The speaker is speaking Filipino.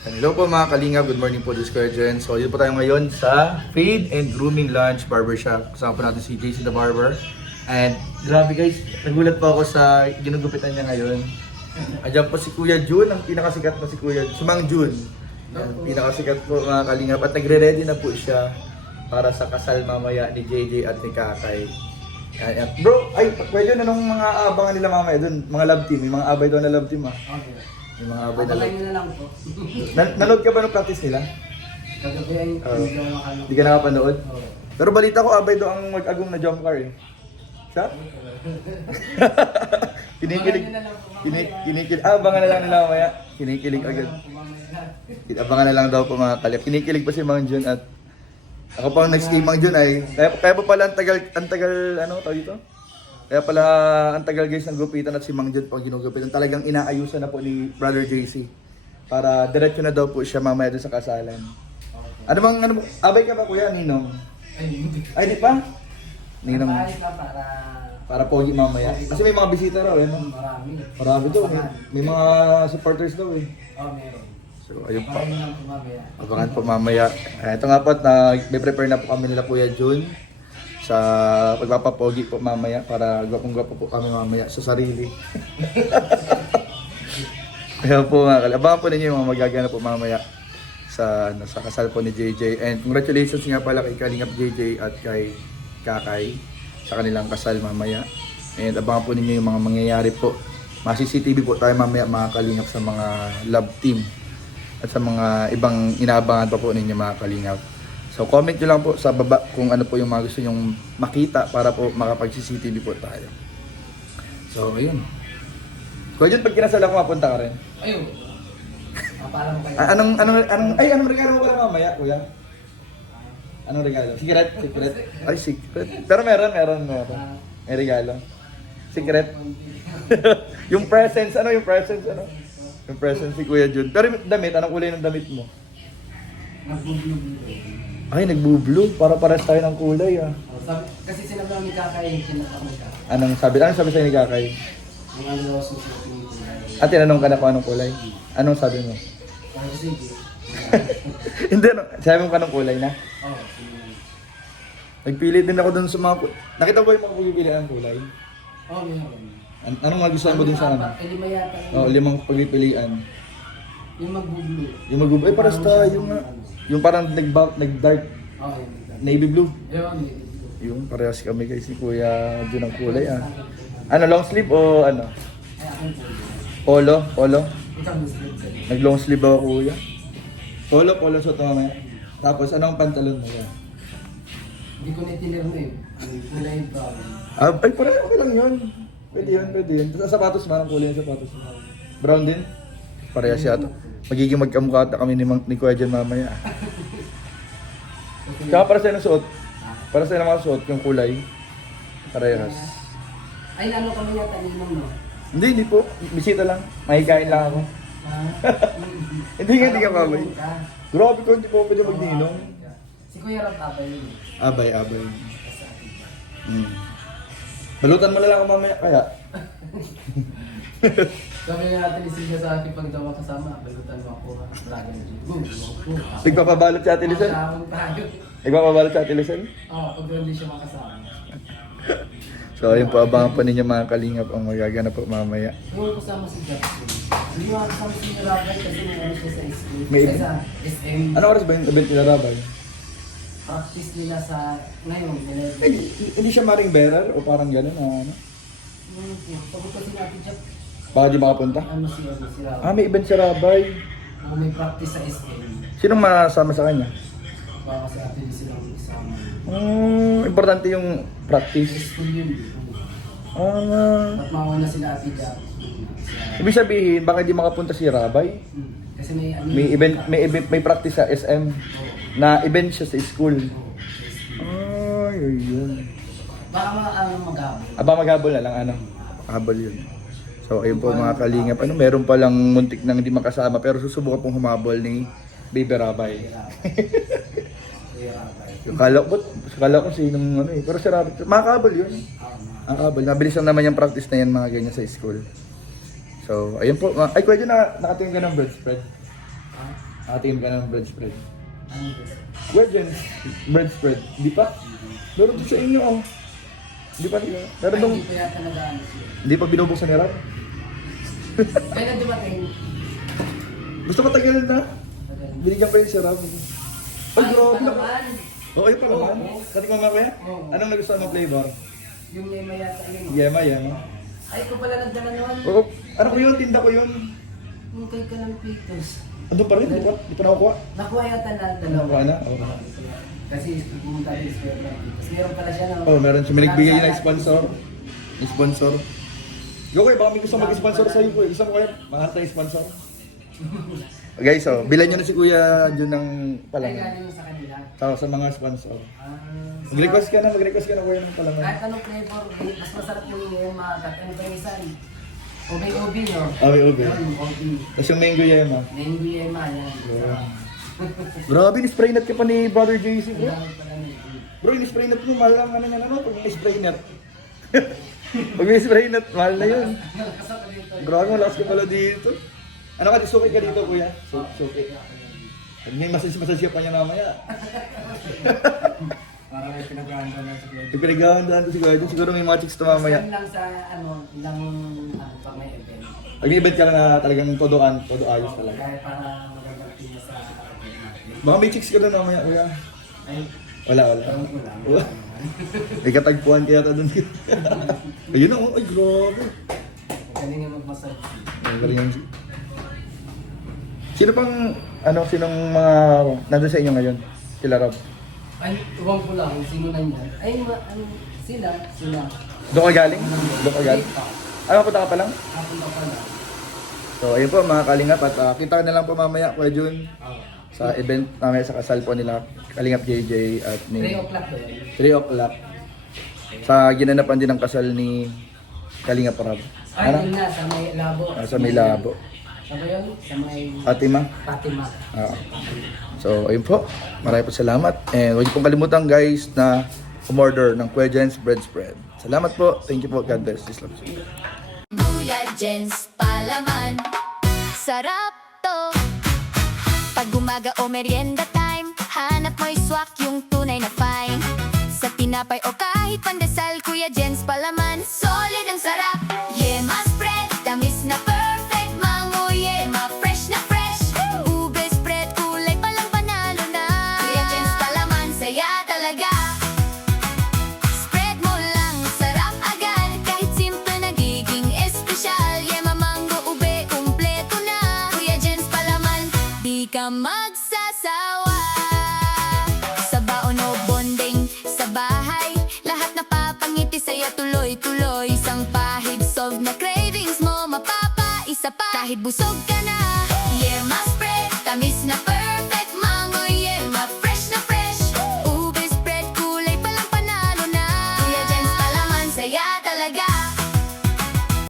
Hello po mga kalingap, good morning po, this is Kuya Jen. So yun po tayo ngayon sa Fade and Grooming Lunch Barbershop. Kasama po natin si JC the Barber. And grabe guys, nagulat po ako sa ginugupitan niya ngayon. Andiyan po si Kuya Jun, ang pinakasikat na si Kuya, si Mang Jun. Yan, pinakasikat po mga kalingap at nagre-ready na po siya para sa kasal mamaya ni JJ at ni Kakay. Yan. Bro, ay pwede na nung mga abangan nila mamaya dun, mga love team, may mga abay daw na love team ah. Okay. May mga abay na love Abalayin na lang po. Nanood ka ba ng practice nila? Kagabi ay hindi ako makano. Hindi ka nakapanood? Oo. Pero balita ko abay daw ang mag-agong na jump car eh. Siya? Kinikilig. Kinikilig. Abangan na lang nila mamaya. Kinikilig agad. Abangan na lang daw po mga kalip. Kinikilig pa si Mang Jun at ako pang next kay Mang Jun ay kaya pa pala ang tagal ano tawag dito? Kaya pala ang tagal guys ng gupitan at si Mang Jun pang ginugupitan. Talagang inaayusan na po ni Brother JC. Para diretso na daw po siya mamaya doon sa kasalan. Ano abay ka ba kuya Ninong? Ay, hindi. Ay di pa? Ninong. Napaalis lang Para pogi mamaya. Kasi may mga bisita raw eh. No? marami. Marami daw. May mga supporters daw eh. Oh, meron. So ayun pa. Marami lang kumamaya. Abangan po mamaya. Ito nga po, may prepare na po kami nila Kuya Jun sa pagpapapogi po mamaya para gwapong-gwapo po kami mamaya sa sarili. Kaya po mga abangan po ninyo yung mga magaganap po mamaya sa kasal po ni JJ. And congratulations nga pala kay Kalingap JJ at kay Kakay sa kanilang kasal mamaya. And abangan po ninyo yung mga mangyayari po. Masi-CCTV po tayo mamaya mga Kalingap sa mga love team at sa mga ibang inaabangan pa po ninyo mga Kalingap. So comment nyo lang po sa baba kung ano po yung mga gusto nyong makita para po makapag-CCTV po tayo. So ayun. Kuya Jun, pag kinasal ako mapunta ka rin. Ayun. Para mo kayo. Anong regalo mo pala mamaya, kuya? Anong regalo? Secret? Ay, secret. Pero meron. May regalo. Secret. Yung presents, yung presents? Yung presents si Kuya Jun. Pero yung damit, anong kulay ng damit mo? Ay, nagbu-blue. Para pares tayo ng kulay ah. Kasi sinabi lang ni Kakay, sinabi ka. Anong sabi sa'yo ni Kakay? Ang ano daw susunod yung kulay. At tinanong ka na kung anong kulay? Anong sabi mo? Sige. Hindi, sabi mo ka ng kulay na? Oo. Nagpili din ako dun sa mga nakita mo yung mga pagpipilian ng kulay? Oo, meron. Anong magustuhan mo dun sa ano? Lima yata. Oo, 5 pagpipilian. Yung mag-blue. Yung mag ay paras tayo nga. Yung parang nag-dark Oo, yun. navy blue. Ewan, Yung parehas kami guys ni Kuya Jun ng kulay ah. Ano, long sleeve o ano? ay akin po. Polo? Ikaw Muslim. Nag-long sleeve ako kuya. Polo suot mo mamaya. Tapos anong pantalon mo yan? Hindi ko nitinir mo eh. Kulay brown. Ay parang okay lang yun. Pwede yun. Tapos sapatos mo, anong kulay yung sapatos mo? Brown din? Parehas siya ito. Magiging magkamukha kami ni Kuya Jen mamaya. Tsaka para sa'yo ng suot. Para sa'yo ng mga suot, yung kulay. Parehas. Ay, ano kami yata ni Ma'am, no? Hindi po. Bisita lang. Mahikain lang ako. Hindi ka babay. Grabe ko, hindi po pwede magninong. Si Kuya Rob Abay yun. Abay. Balutan mo na lang ako mamaya kaya. Sabi nga natin isigla sa akin pag daw kasama, balutan mo ako ha. Lagi na dito. Nagpapabalot si Ate Lizelle? Masyamang tayo. Nagpapabalot si Ate Lizelle? Oo, pag hindi siya makasama. So ayun po, abangan po ninyo mga kalingap ang magaganap po mamaya. Yung kasama si Jackson. Hindi mo kasama si Rabay kasi may ano siya sa school. May Ay, sa SM. Ano oras ba yung event nila Rabay? Practice nila sa ngayon. Hindi siya maring bearer o parang gano'n ano? Pagod kasi natin Jack. Baka di makapunta? Ano si Rabay. May event si Rabay. May practice sa SM. Sinong masama sa kanya? Baka kasi atin silang isama. Importante yung practice. School yun. At mauna sila Ate Jack. Ibig sabihin, baka hindi makapunta si Rabay? Kasi may ano. May practice sa SM na event siya sa school. Ay, ayun. Baka mga maghabol. Maghabol na lang Habol yun. So ayun po mga kalingap. Meron pa lang muntik nang hindi makasama pero susubukan pong humabol ni Baby Rabay. Yung kala ko sinong pero si Rabay. Makakabol yun. Makakabol. Mabilis lang naman yung practice na yan mga ganyan sa school. So ayun po. Ay, pwede nakatingin ka ng bedspread. Nakatingin ka ng bread spread. Ano ba? Where dyan? Bread spread. Hindi pa? Meron doon sa inyo oh. Hindi pa nila. Meron Ay, doon. hindi ko yata nag-ano siya. Hindi pa binubuksan ni Rab? Kailan dumating? Gusto ko tagalan na? Binigyan pa yun si Rab. Ay, grabe na. palaman. Okay pa naman. Oo. Kating mama kuya? Oo. Anong nagustuhan mo flavor? Yung may mayata yun. Yema, yema. Ay, ko pala nagdala noon. Oo. Ano ko yun? Tinda ko yun. Yung kay ka ng pitos. Andun pa rin, di pa? Di pa nakukuha? Nakuha yata na Nakuha dalawa. na? Oo. Kasi pumunta din sa pitos. Meron pala siya na. Oh, meron siya. May nagbigay ng sponsor. Sponsor. Go kayo, baka may gusto mag-sponsor sa iyo. Isa mo kayo, makanta yung sponsor. Guys, so, bilan nyo na si Kuya Jun ng Ay, palangan. galing sa kanila. Tawag sa mga sponsor. Ah, Mag-request ka na Kuya ng palangan. kahit anong flavor, mas masarap yung mga ano pa yung isan. Obi-obi, no? Obi-obi. Yun, obi. Tapos yung mango yema. Mango yema, yan. Grabe, ni-spray net ka pa ni Brother JC, bro. Ang dami pala na yun. Bro, ni-spray net mo, mahal lang ano yan, ano, pag ni-spray net. Pag ni-spray net, mahal na yun. Kasama dito. Grabe, malakas ka pala dito. Ano ka, suki ka dito, kuya? Suki. Pag may massage ka pa niya mamaya. Para may pinag-aanda na sa club. Yung pinaghahandaan ko si Kuya Jun, siguro may mga chicks to mamaya. Yan lang sa lang pag may event. Pag may event ka lang na talagang todo ayos talaga. Kaya para magandang tingin sa event natin. Baka may chicks ka doon mamaya, kuya. Ay, Wala. tanong ko lang. Wala. May katagpuan kaya ta doon. Ayun na, oh, ay grabe. Galing yung mag-massage. Ang galing yung... Sino pang, sinong mga nandun sa inyo ngayon? Kila Rob? Ay, iwan ko lang, sino na yan. Ay, sila. Doon ka galing? Doon ka galing? Ano, punta ka pa lang? Kapunta pa lang. So, ayun po mga kalingap at kita ka na lang po mamaya, Kuya Jun, Oo. sa event namin sa kasal po nila, Kalingap JJ at 3 ni... o'clock ba yun? 3 o'clock. Sa ginanapan din ng kasal ni Kalingap Rob. Ay, yun na, sa may labo. Sa Milabo. Sa ba yun? Sa may Fatima. Fatima. Ah. So, ayun po. Maraming po salamat. And huwag niyo pong kalimutan guys na umorder ng Kuya Jen's Bread Spread. Salamat po. Thank you po. God bless. This love you. Kuya Jen's palaman, sarap to. Pag umaga o merienda time, hanap mo'y swak yung tunay na fine. Sa tinapay o kahit pandesal, Kuya Jen's palaman, solid ang sarap. Yema spread, tamis na perfect. Mango yema, fresh na fresh. Ube spread, kulay palang panalo na. Kuya Jen's palaman, saya talaga. Spread mo lang, sarap agad. Kahit simple nagiging espesyal. Yema, mango, ube, kumpleto na. Kuya Jen's palaman, di ka magsasawa. Sa baon o bonding, sa bahay, lahat napapangiti sa'yo tuloy-tuloy. Isang pahig, solve na cravings mo, mapapa, isa pa. Kahit busog ka na, Yema spread, tamis na